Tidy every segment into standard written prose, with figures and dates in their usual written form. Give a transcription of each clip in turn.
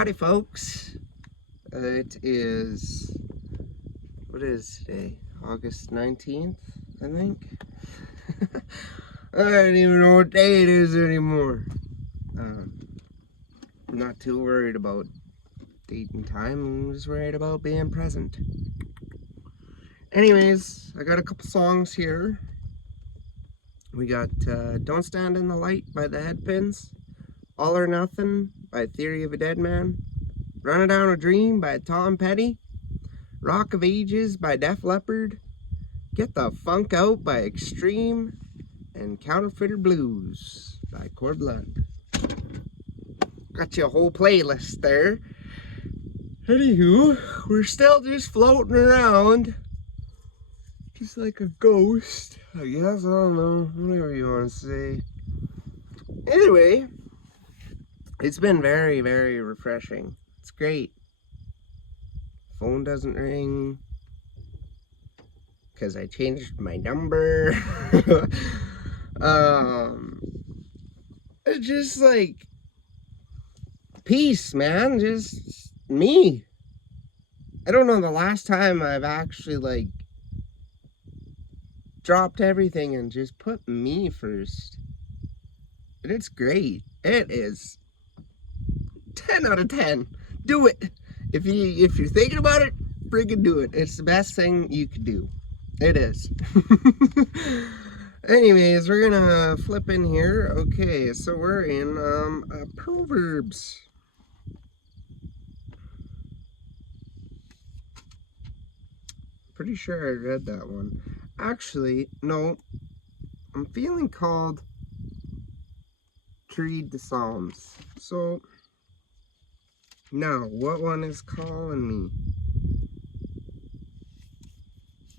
Howdy folks, it is, what is today, August 19th, I think? I don't even know what day it is anymore. I'm not too worried about date and time, I'm just worried about being present. Anyways, I got a couple songs here. We got Don't Stand in the Light by the Headpins, All or Nothing by Theory of a Dead Man, Running Down a Dream by Tom Petty, Rock of Ages by Def Leppard, Get the Funk Out by Extreme, and Counterfeiter Blues by Core Blood. Got you a whole playlist there. Anywho, we're still just floating around. Just like a ghost, I guess, I don't know, whatever you want to say. Anyway, it's been very, very refreshing. It's great. Phone doesn't ring because I changed my number. It's just like peace, man. Just me. I don't know the last time I've actually like dropped everything and just put me first. And it's great. It is 10 out of 10. Do it. If you're thinking about it, freaking do it. It's the best thing you could do. It is. Anyways, we're gonna flip in here. Okay, so we're in Proverbs. Pretty sure I read that one. Actually, no. I'm feeling called to read the Psalms. So now, what one is calling me?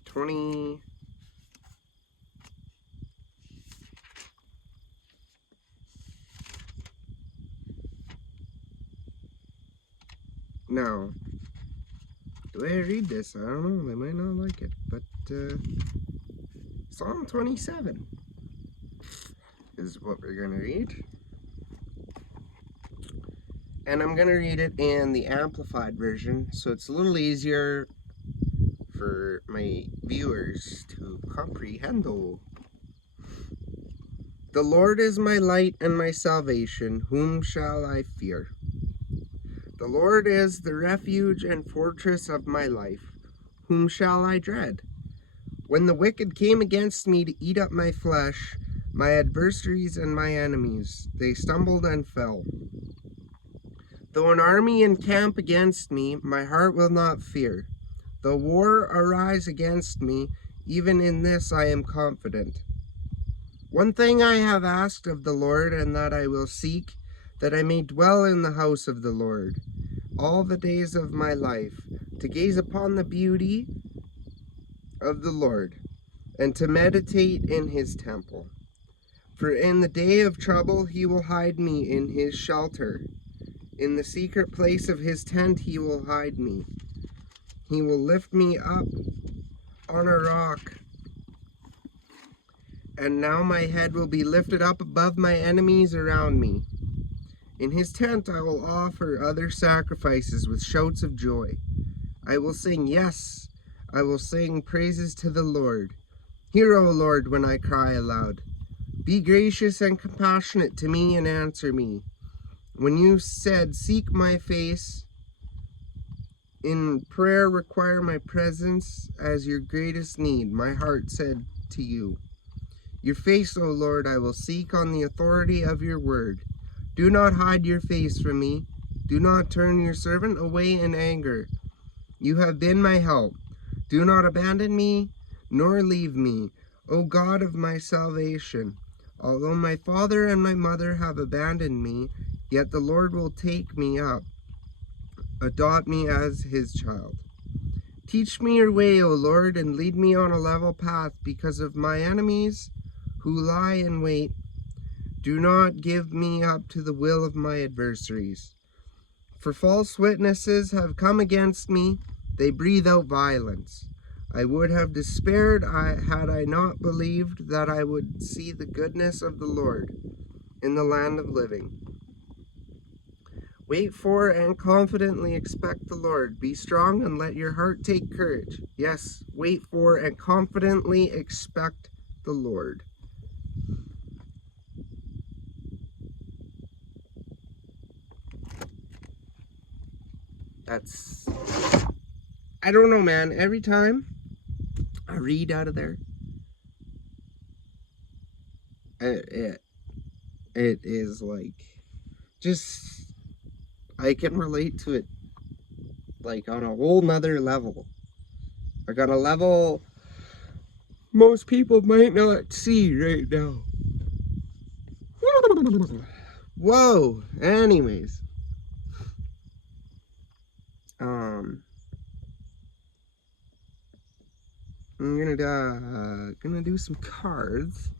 20. Now, do I read this? I don't know. They might not like it. But Psalm 27 is what we're going to read. And I'm going to read it in the amplified version, so it's a little easier for my viewers to comprehend. The Lord is my light and my salvation. Whom shall I fear? The Lord is the refuge and fortress of my life. Whom shall I dread? When the wicked came against me to eat up my flesh, my adversaries and my enemies, they stumbled and fell. Though an army encamp against me, my heart will not fear. Though war arise against me, even in this I am confident. One thing I have asked of the Lord, and that I will seek, that I may dwell in the house of the Lord all the days of my life, to gaze upon the beauty of the Lord, and to meditate in his temple. For in the day of trouble he will hide me in his shelter. In the secret place of his tent he will hide me. He will lift me up on a rock. And now my head will be lifted up above my enemies around me. In his tent I will offer other sacrifices with shouts of joy. I will sing, yes, I will sing praises to the Lord. Hear, O Lord, when I cry aloud. Be gracious and compassionate to me and answer me. When you said, seek my face, in prayer require my presence as your greatest need, my heart said to you. Your face, O Lord, I will seek on the authority of your word. Do not hide your face from me. Do not turn your servant away in anger. You have been my help. Do not abandon me, nor leave me, O God of my salvation. Although my father and my mother have abandoned me, yet the Lord will take me up, adopt me as his child. Teach me your way, O Lord, and lead me on a level path because of my enemies who lie in wait. Do not give me up to the will of my adversaries. For false witnesses have come against me, they breathe out violence. I would have despaired had I not believed that I would see the goodness of the Lord in the land of living. Wait for and confidently expect the Lord. Be strong and let your heart take courage. Yes, wait for and confidently expect the Lord. That's, I don't know, man. Every time I read out of there, it is like, just, I can relate to it like on a whole nother level. Like on a level most people might not see right now. Whoa. Anyways, I'm gonna do some cards.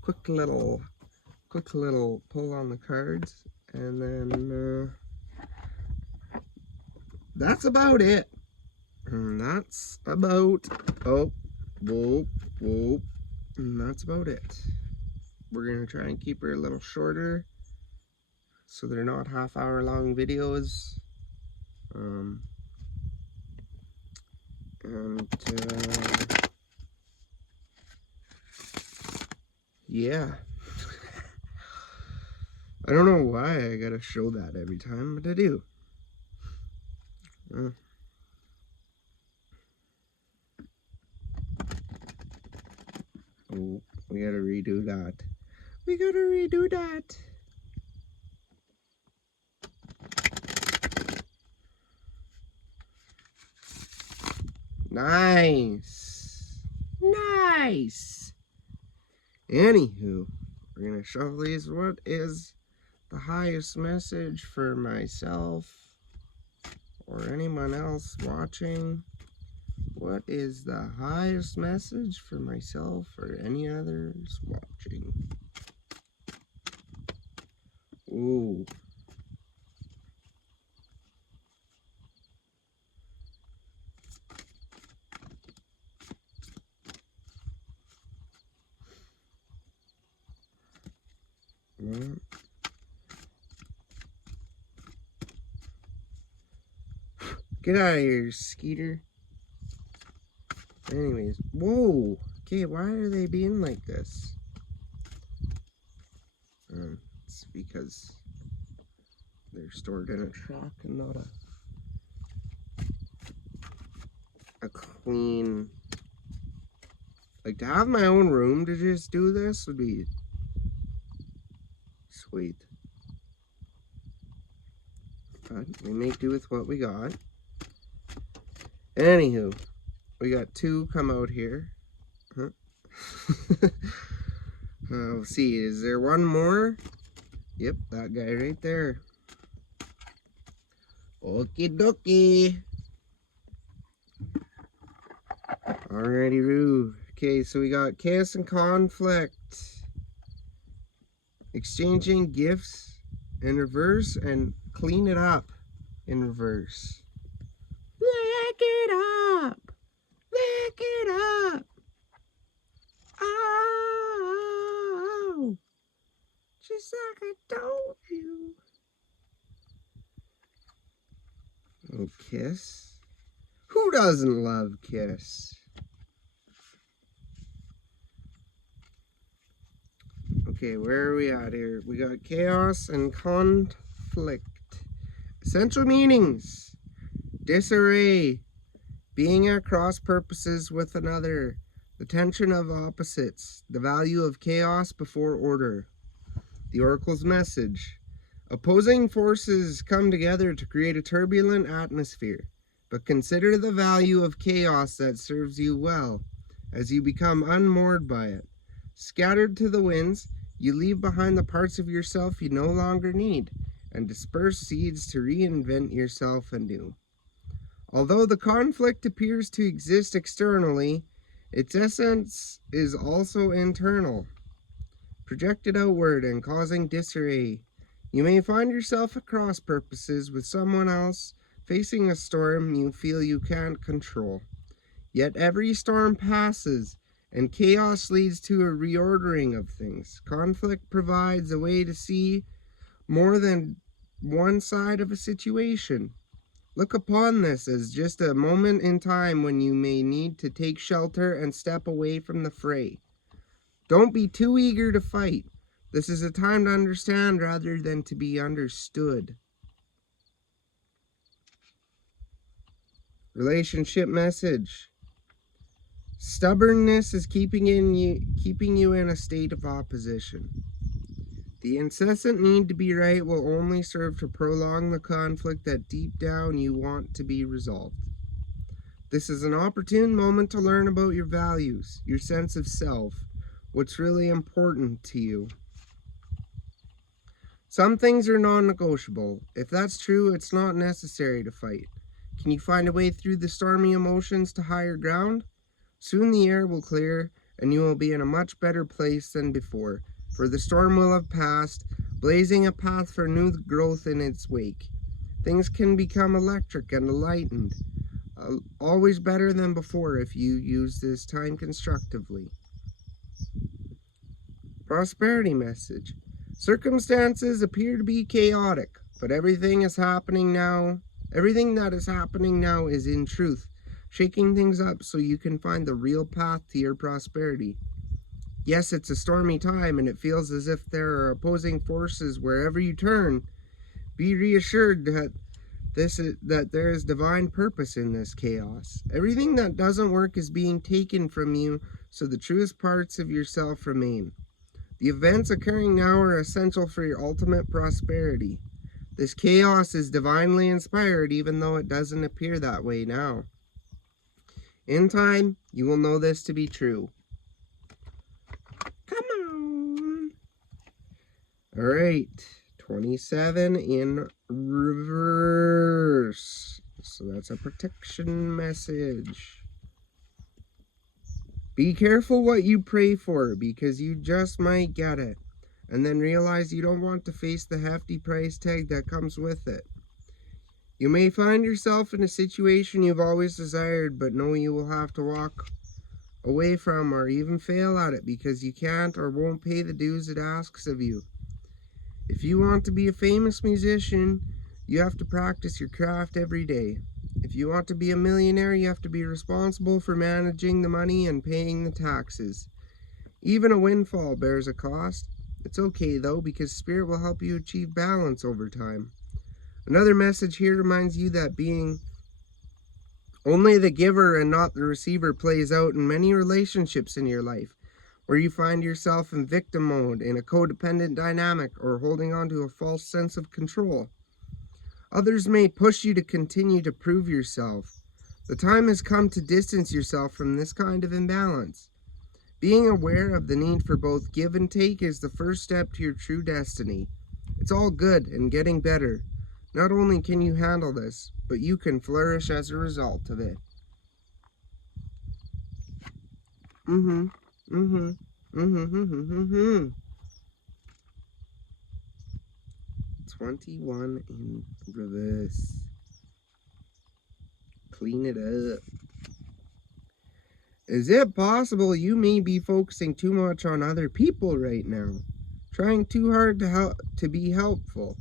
Quick little pull on the cards, and then that's about it. And that's about and that's about it. We're gonna try and keep her a little shorter, so they're not half-hour long videos. Yeah. I don't know why I gotta show that every time, but I do. Oh, we gotta redo that. We gotta redo that. Nice. Nice. Anywho, we're gonna shuffle these. What is the highest message for myself or anyone else watching? What is the highest message for myself or any others watching? Ooh. Get out of here, Skeeter. Anyways, whoa. Okay, why are they being like this? It's because they're stored in a truck and not a clean. Like, to have my own room to just do this would be sweet. But we make do with what we got. Anywho, we got two come out here. Huh? Let's see, is there one more? Yep, that guy right there. Okie dokie. Alrighty, Roo. Okay, so we got chaos and conflict. Exchanging gifts in reverse and clean it up in reverse. Lick it up. Lick it up. Oh, just like I told you. Oh, Kiss. Who doesn't love Kiss? Okay, where are we at here? We got chaos and conflict. Essential meanings. Disarray. Being at cross purposes with another. The tension of opposites. The value of chaos before order. The Oracle's message. Opposing forces come together to create a turbulent atmosphere, but consider the value of chaos that serves you well, as you become unmoored by it. Scattered to the winds, you leave behind the parts of yourself you no longer need, and disperse seeds to reinvent yourself anew. Although the conflict appears to exist externally, its essence is also internal, projected outward and causing disarray. You may find yourself at cross purposes with someone else, facing a storm you feel you can't control. Yet every storm passes, and chaos leads to a reordering of things. Conflict provides a way to see more than one side of a situation. Look upon this as just a moment in time when you may need to take shelter and step away from the fray. Don't be too eager to fight. This is a time to understand rather than to be understood. Relationship message. Stubbornness is keeping you in a state of opposition. The incessant need to be right will only serve to prolong the conflict that deep down you want to be resolved. This is an opportune moment to learn about your values, your sense of self, what's really important to you. Some things are non-negotiable. If that's true, it's not necessary to fight. Can you find a way through the stormy emotions to higher ground? Soon the air will clear, and you will be in a much better place than before, for the storm will have passed, blazing a path for new growth in its wake. Things can become electric and enlightened, always better than before if you use this time constructively. Prosperity message. Circumstances appear to be chaotic, but everything that is happening now is in truth, shaking things up so you can find the real path to your prosperity. Yes, it's a stormy time and it feels as if there are opposing forces wherever you turn. Be reassured that there is divine purpose in this chaos. Everything that doesn't work is being taken from you, so the truest parts of yourself remain. The events occurring now are essential for your ultimate prosperity. This chaos is divinely inspired, even though it doesn't appear that way now. In time, you will know this to be true. Come on. All right, 27 in reverse. So that's a protection message. Be careful what you pray for, because you just might get it, and then realize you don't want to face the hefty price tag that comes with it. You may find yourself in a situation you've always desired, but know you will have to walk away from or even fail at it because you can't or won't pay the dues it asks of you. If you want to be a famous musician, you have to practice your craft every day. If you want to be a millionaire, you have to be responsible for managing the money and paying the taxes. Even a windfall bears a cost. It's okay though, because Spirit will help you achieve balance over time. Another message here reminds you that being only the giver and not the receiver plays out in many relationships in your life, where you find yourself in victim mode, in a codependent dynamic, or holding on to a false sense of control. Others may push you to continue to prove yourself. The time has come to distance yourself from this kind of imbalance. Being aware of the need for both give and take is the first step to your true destiny. It's all good and getting better. Not only can you handle this, but you can flourish as a result of it. 21 in reverse. Clean it up. Is it possible you may be focusing too much on other people right now? Trying too hard to be helpful?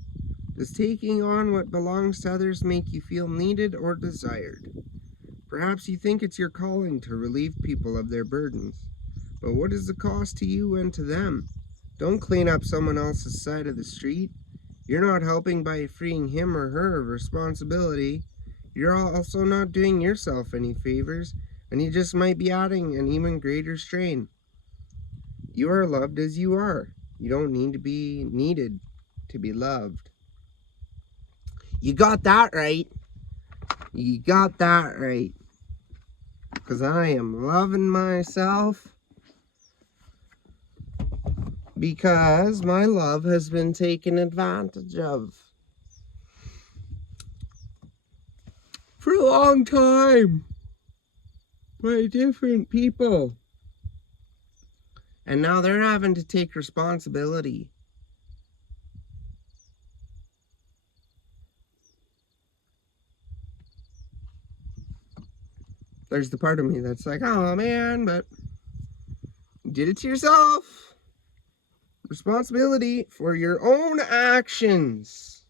Does taking on what belongs to others make you feel needed or desired? Perhaps you think it's your calling to relieve people of their burdens. But what is the cost to you and to them? Don't clean up someone else's side of the street. You're not helping by freeing him or her of responsibility. You're also not doing yourself any favors, and you just might be adding an even greater strain. You are loved as you are. You don't need to be needed to be loved. You got that right. You got that right. Because I am loving myself. Because my love has been taken advantage of for a long time by different people. And now they're having to take responsibility. There's the part of me that's like, oh man, but you did it to yourself. Responsibility for your own actions.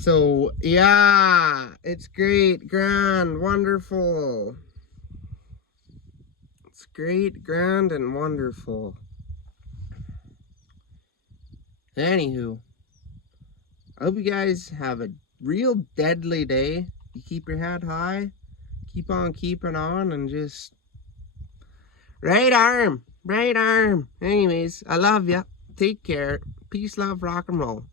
So, yeah, it's great, grand, wonderful. It's great, grand, and wonderful. Anywho, I hope you guys have a real deadly day. You keep your head high, keep on keeping on, and just right arm. Anyways, I love ya. Take care. Peace, love, rock and roll.